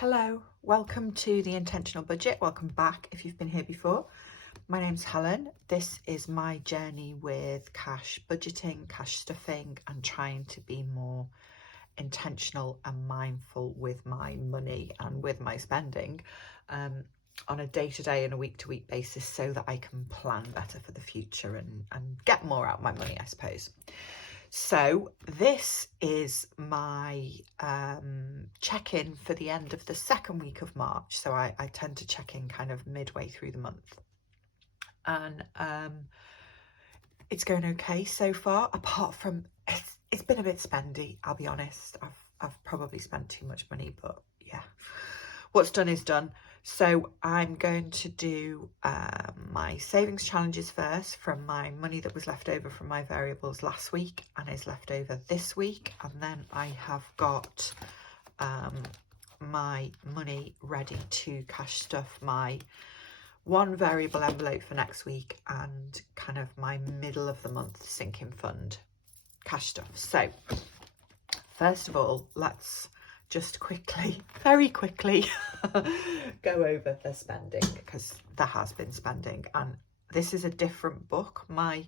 Hello, welcome to the Intentional Budget. Welcome back if you've been here before. My name's Helen. This is my journey with cash budgeting, cash stuffing, and trying to be more intentional and mindful with my money and with my spending on a day-to-day and a week-to-week basis so that I can plan better for the future and get more out of my money, I suppose. So this is my check-in for the end of the second week of March. So I tend to check in kind of midway through the month. And it's going okay so far, apart from it's been a bit spendy, I'll be honest. I've probably spent too much money, but yeah, what's done is done. So I'm going to do my savings challenges first from my money that was left over from my variables last week and is left over this week. And then I have got my money ready to cash stuff my one variable envelope for next week and kind of my middle of the month sinking fund cash stuff. So first of all, let's just quickly, very quickly, go over the spending, because there has been spending, and this is a different book. My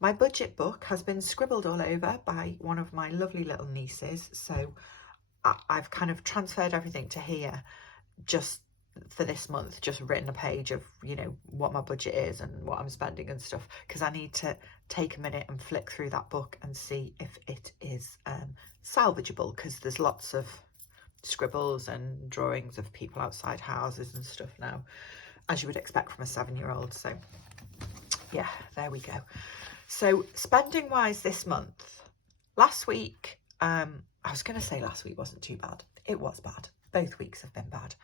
budget book has been scribbled all over by one of my lovely little nieces, so I've kind of transferred everything to here just for this month, just written a page of, you know, what my budget is and what I'm spending and stuff, because I need to take a minute and flick through that book and see if it is salvageable, because there's lots of scribbles and drawings of people outside houses and stuff now, as you would expect from a 7-year-old. So yeah, there we go. So spending wise this month, last week, I was going to say last week wasn't too bad. It was bad. Both weeks have been bad.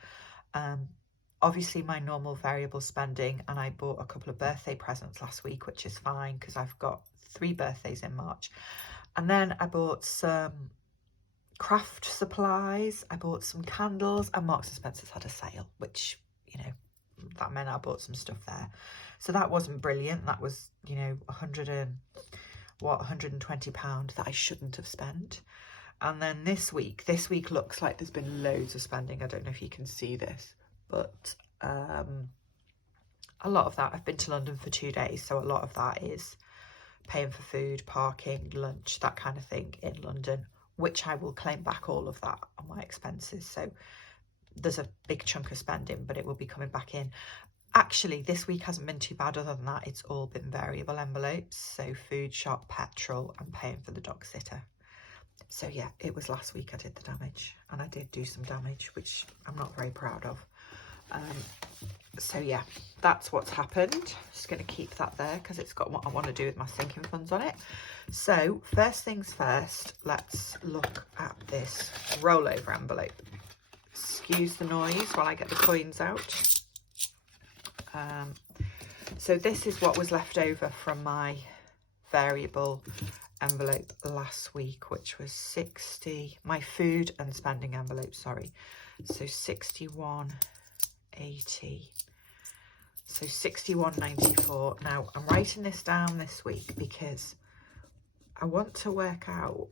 Obviously my normal variable spending, and I bought a couple of birthday presents last week, which is fine because I've got 3 birthdays in March. And then I bought some craft supplies, I bought some candles, and Marks and Spencer's had a sale, which, you know, that meant I bought some stuff there. So that wasn't brilliant. That was, you know, £120 that I shouldn't have spent. And then this week looks like there's been loads of spending. I don't know if you can see this, but a lot of that, I've been to London for 2 days, so a lot of that is paying for food, parking, lunch, that kind of thing in London, which I will claim back all of that on my expenses. So there's a big chunk of spending, but it will be coming back in. Actually, this week hasn't been too bad. Other than that, it's all been variable envelopes. So food, shop, petrol, and paying for the dog sitter. So yeah, it was last week I did the damage, and I did do some damage, which I'm not very proud of. So yeah, that's what's happened. Just going to keep that there because it's got what I want to do with my sinking funds on it. So first things first, let's look at this rollover envelope. Excuse the noise while I get the coins out. So this is what was left over from my variable envelope last week, which was 60, my food and spending envelope, sorry. So 61.80. So 61.94. Now I'm writing this down this week because I want to work out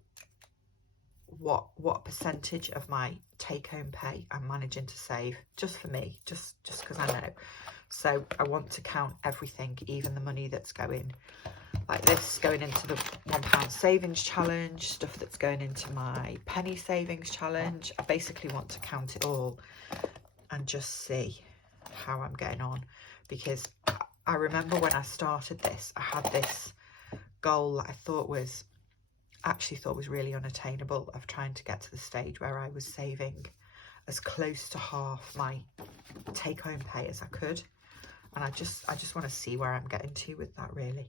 what percentage of my take-home pay I'm managing to save, just for me, just because I know. So I want to count everything, even the money that's going like this, going into the £1 savings challenge, stuff that's going into my penny savings challenge. I basically want to count it all and just see how I'm getting on, because I remember when I started this, I had this goal that I actually thought was really unattainable, of trying to get to the stage where I was saving as close to half my take-home pay as I could. And I just want to see where I'm getting to with that, really.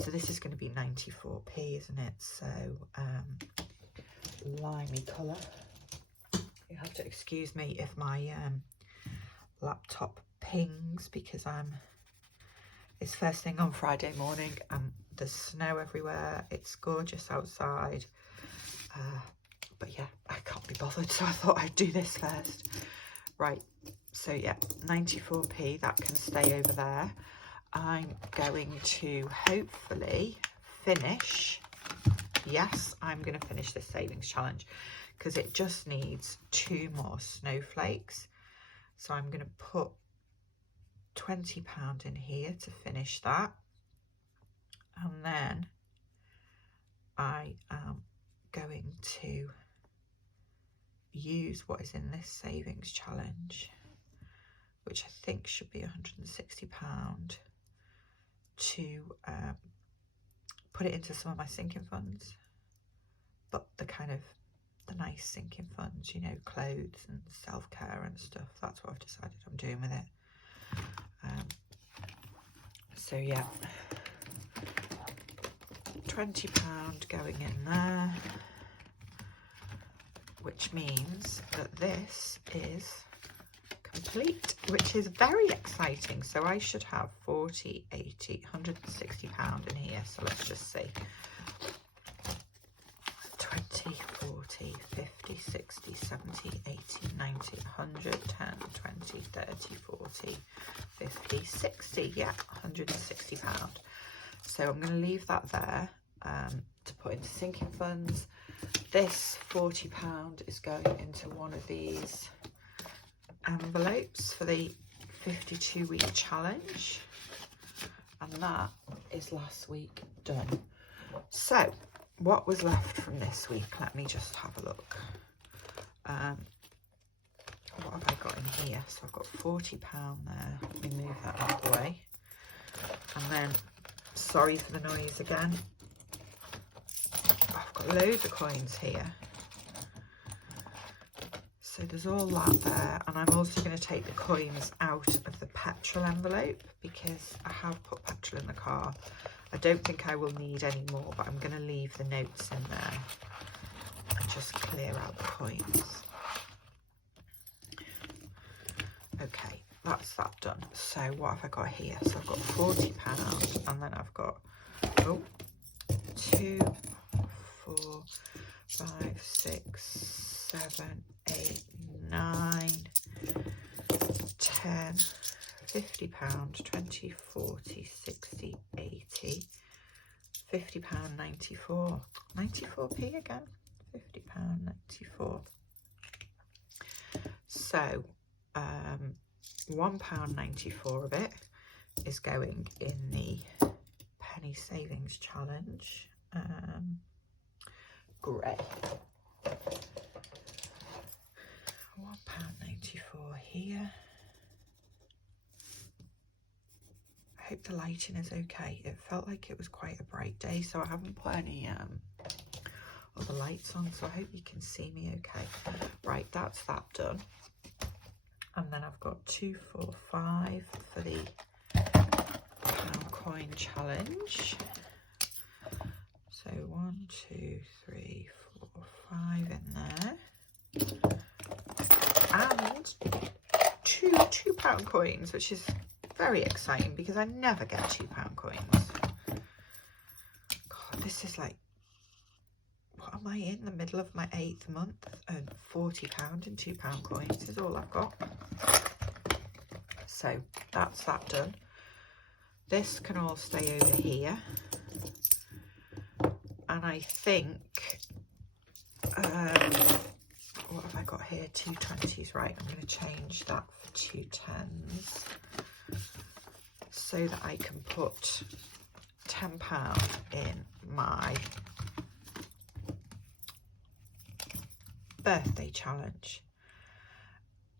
So this is going to be 94p, isn't it? So limey colour. You have to excuse me if my laptop pings, because it's first thing on Friday morning and there's snow everywhere. It's gorgeous outside. But yeah, I can't be bothered, so I thought I'd do this first. Right, so yeah, 94p, that can stay over there. I'm going to hopefully finish, yes, I'm going to finish this savings challenge, because it just needs 2 more snowflakes. So I'm going to put £20 in here to finish that, and then I am going to use what is in this savings challenge, which I think should be £160, to put it into some of my sinking funds, but the nice sinking funds, you know, clothes and self-care and stuff. That's what I've decided I'm doing with it. So yeah, £20 going in there, which means that this is complete, which is very exciting. So I should have 40, 80, £160 in here. So let's just see. 20, 40, 50, 60, 70, 80, 90, 100, 10, 20, 30, 40, 50, 60. Yeah, £160. So I'm going to leave that there to put into sinking funds. This £40 is going into one of these envelopes for the 52-week challenge, and that is last week done. So what was left from this week? Let me just have a look. What have I got in here? So I've got £40 there. Let me move that out of the way. And then, sorry for the noise again, I've got loads of coins here. So there's all that there, and I'm also going to take the coins out of the petrol envelope because I have put petrol in the car. I don't think I will need any more, but I'm going to leave the notes in there and just clear out the coins. Okay, that's that done. So what have I got here? So I've got £40, and then I've got 2, 4, 5, 6, 7, 8, 9, 10, £50, 20, 40, 60, 80, £50, 94, 94p again, £50, 94. So £1.94 of it is going in the penny savings challenge, grey. £1.94 here. I hope the lighting is okay. It felt like it was quite a bright day, so I haven't put any other lights on, so I hope you can see me okay. Right, that's that done. And then I've got 2, 4, 5 for the pound coin challenge. So 1, 2, 3, 4, 5 in there. And two £2 coins, which is very exciting because I never get £2 coins. God, this is like, what am I in the middle of my 8th month? And £40 and £2 coins is all I've got. So that's that done. This can all stay over here. And I think, what have I got here? 2 20s, right? I'm going to change that for 2 10s so that I can put £10 in my birthday challenge.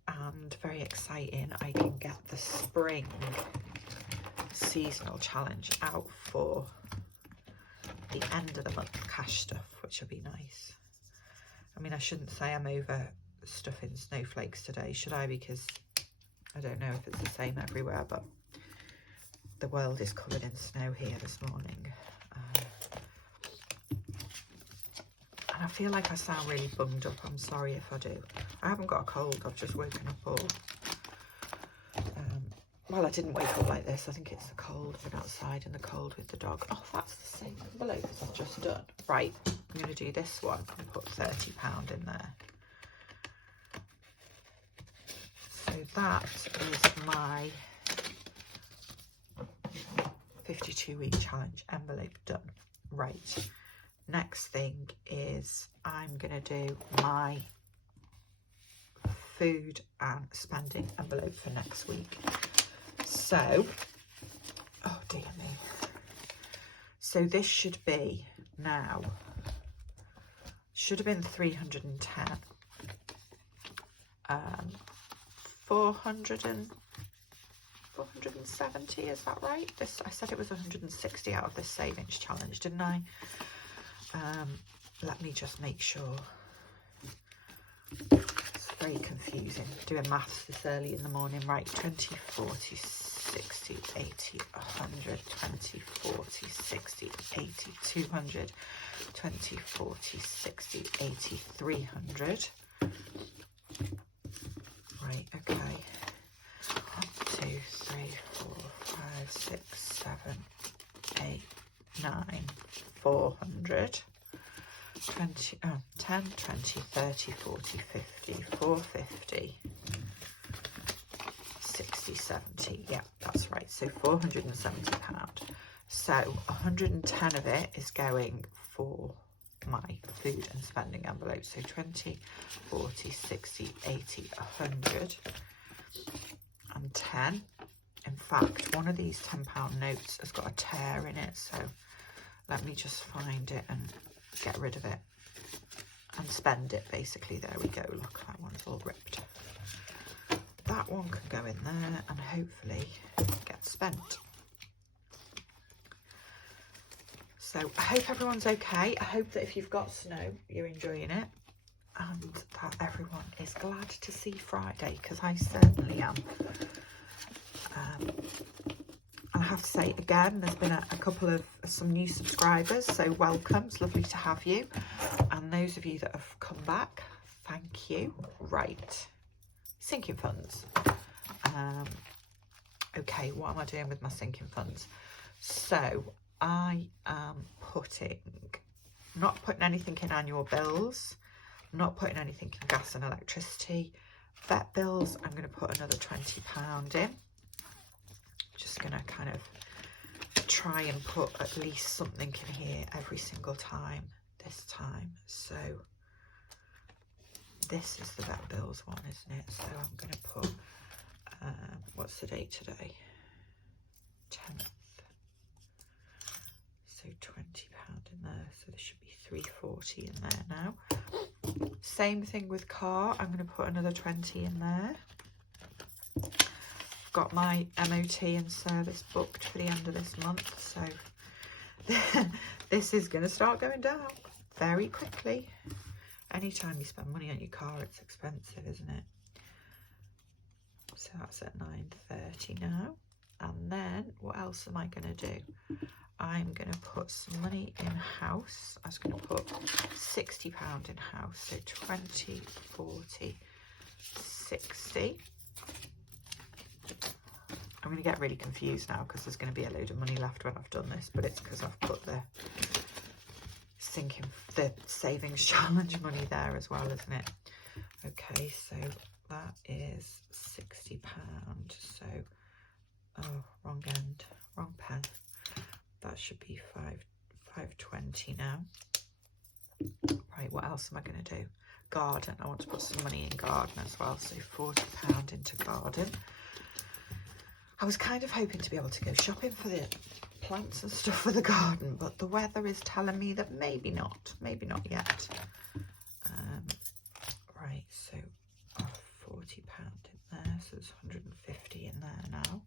And very exciting, I can get the spring seasonal challenge out for the end of the month cash stuff, which will be nice. I mean, I shouldn't say I'm over stuffing snowflakes today, should I? Because I don't know if it's the same everywhere, but the world is covered in snow here this morning. And I feel like I sound really bummed up. I'm sorry if I do. I haven't got a cold. I've just woken up all... well, I didn't wake up like this. I think it's the cold. I've been outside in the cold with the dog. Oh, that's the same envelope as I've just done. Right, I'm going to do this one and put £30 in there. So that is my 52-week challenge envelope done. Right, next thing is I'm going to do my food and spending envelope for next week. So, oh dear me. So this should be now, should have been 310. 470, is that right? This, I said it was 160 out of this savings challenge, didn't I? Let me just make sure. It's very confusing doing maths this early in the morning. Right, 20, 40, 60, 80, 100, 20, 40, 60, 80, 200, 20, 40, 60, 80, 300. Right, okay. 1, 2, 3, 4, 5, 6, 7, 8, 9, 400. 20, 10, 20, 30, 40, 50, 450, 60, 70. Yeah, that's right. So £470. So 110 of it is going for my food and spending envelope. So 20, 40, 60, 80, 100 and 10. In fact, one of these £10 notes has got a tear in it. So let me just find it and get rid of it and spend it, basically. There we go. Look, that one's all ripped. That one can go in there and hopefully get spent. So I hope everyone's okay. I hope that if you've got snow, you're enjoying it, and that everyone is glad to see Friday, because I certainly am. I have to say again, there's been a couple of some new subscribers, so welcome. It's lovely to have you. And those of you that have come back, thank you. Right, sinking funds. Okay, what am I doing with my sinking funds? So I am not putting anything in annual bills, not putting anything in gas and electricity. Vet bills, I'm going to put another £20 in. Just going to kind of try and put at least something in here every single time this time. So this is the vet bills one, isn't it? So I'm going to put, what's the date today? 10th. So £20 in there. So there should be £340 in there now. Same thing with car. I'm going to put another 20 in there. Got my MOT and service booked for the end of this month, so this is going to start going down very quickly. Anytime you spend money on your car, it's expensive, isn't it? So that's at 9:30 now. And then what else am I going to do? I'm going to put some money in house. I was going to put £60 in house, so 20, 40, 60. I'm going to get really confused now because there's going to be a load of money left when I've done this, but it's because I've put the savings challenge money there as well, isn't it? Okay, so that is £60. So, oh, wrong end, wrong pen. That should be £5.20 now. Right, what else am I going to do? Garden. I want to put some money in garden as well, so £40 into garden. I was kind of hoping to be able to go shopping for the plants and stuff for the garden, but the weather is telling me that maybe not yet. Right, so £40 in there, so there's 150 in there now.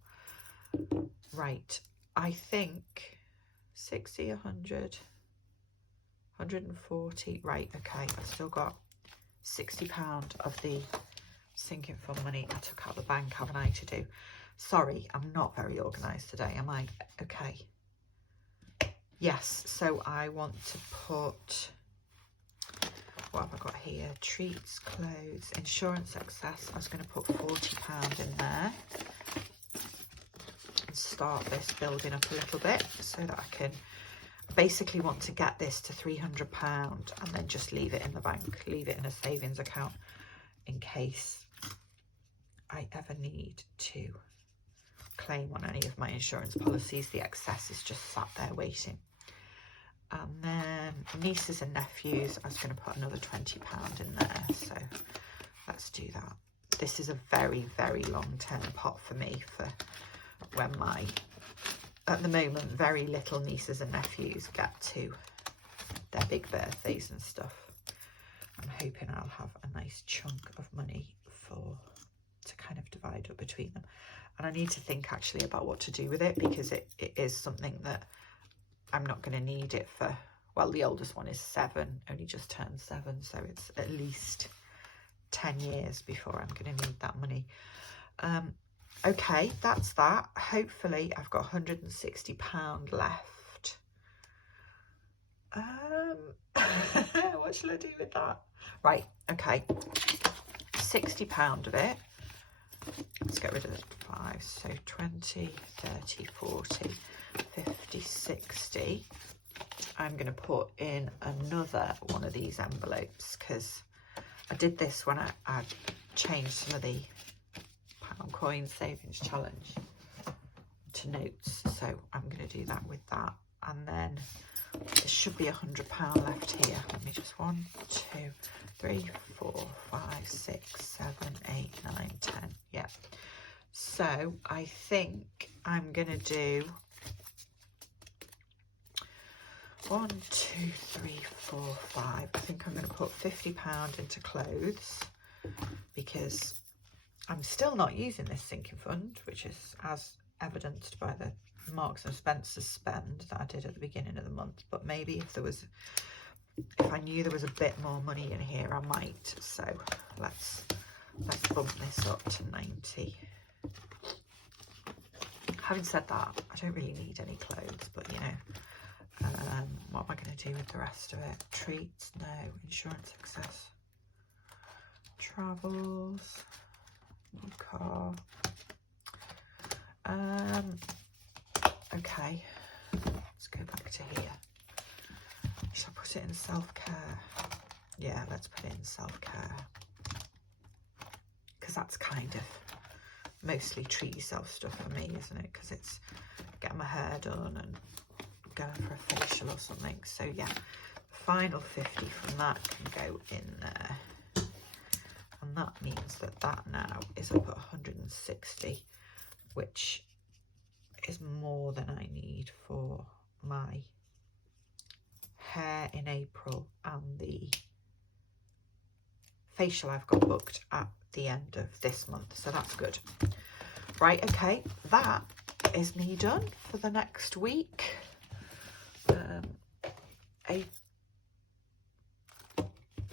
Right, I think 60, 100, 140. Right, okay, I've still got £60 of the sinking fund money I took out of the bank, haven't I, to do? Sorry, I'm not very organised today, am I? Okay. Yes, so I want to put, what have I got here? Treats, clothes, insurance excess. I was going to put £40 in there and start this building up a little bit so that I can basically want to get this to £300 and then just leave it in the bank, leave it in a savings account in case I ever need to claim on any of my insurance policies. The excess is just sat there waiting. And then nieces and nephews, I was going to put another £20 in there. So let's do that. This is a very, very long-term pot for me for when my, at the moment, very little nieces and nephews get to their big birthdays and stuff. I'm hoping I'll have a nice chunk of money to kind of divide up between them. And I need to think actually about what to do with it, because it is something that I'm not going to need it for. Well, the oldest one is 7, only just turned 7, so it's at least 10 years before I'm going to need that money. Okay, that's that. Hopefully I've got £160 left. What shall I do with that? Right, okay, £60 of it. Let's get rid of the 5. So 20, 30, 40, 50, 60. I'm going to put in another one of these envelopes, because I did this when I changed some of the pound coin savings challenge to notes. So I'm going to do that with that. And then there should be £100 left here. Let me just 1, 2, 3, 4, 5, 6, 7, 8, 9, 10. Yeah. So I think I'm going to do 1, 2, 3, 4, 5. I think I'm going to put £50 into clothes, because I'm still not using this sinking fund, which is as evidenced by the Marks and Spencer's spend that I did at the beginning of the month. But maybe if I knew there was a bit more money in here, I might. So let's bump this up to 90. Having said that, I don't really need any clothes, but you know, what am I going to do with the rest of it? Treats, no. Insurance excess, travels, new car. Okay, let's go back to here. Shall I put it in self-care? Yeah, let's put it in self-care, because that's kind of mostly treat yourself stuff for me, isn't it? Because it's getting my hair done and going for a facial or something. So yeah, the final 50 from that can go in there, and that means that now is up at 160, which is more than I need for my hair in April and the facial I've got booked at the end of this month, so that's good. Right, okay, that is me done for the next week.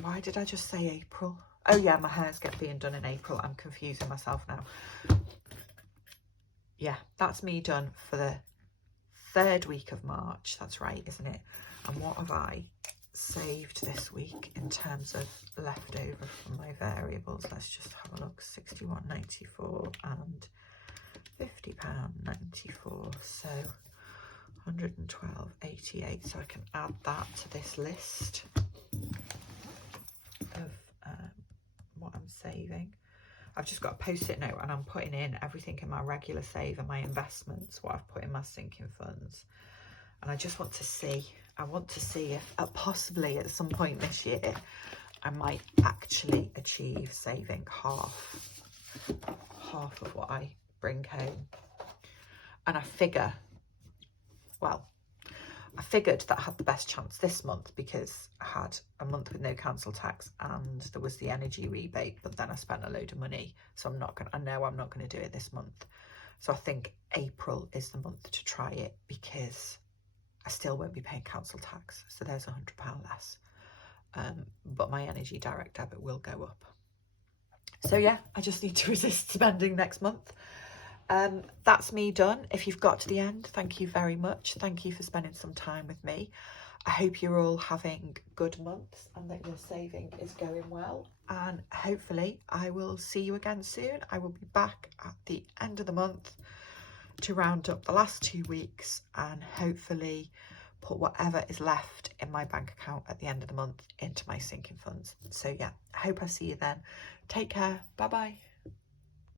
Why did I just say April? Oh yeah, my hair's being done in April. I'm confusing myself now. Yeah, that's me done for the 3rd week of March. That's right, isn't it? And what have I saved this week in terms of leftover from my variables? Let's just have a look. 61.94 and £50.94. So 112.88. So I can add that to this list of what I'm saving. I've just got a post-it note, and I'm putting in everything in my regular save and my investments, what I've put in my sinking funds. And I just want to see, if possibly at some point this year, I might actually achieve saving half of what I bring home. And I figured that I had the best chance this month, because I had a month with no council tax and there was the energy rebate, but then I spent a load of money. So I know I'm not going to do it this month. So I think April is the month to try it, because I still won't be paying council tax. So there's £100 less. But my energy direct debit will go up. So yeah, I just need to resist spending next month. That's me done. If you've got to the end, thank you very much. Thank you for spending some time with me. I hope you're all having good months and that your saving is going well. And hopefully I will see you again soon. I will be back at the end of the month to round up the last 2 weeks and hopefully put whatever is left in my bank account at the end of the month into my sinking funds. So yeah, I hope I see you then. Take care. Bye bye.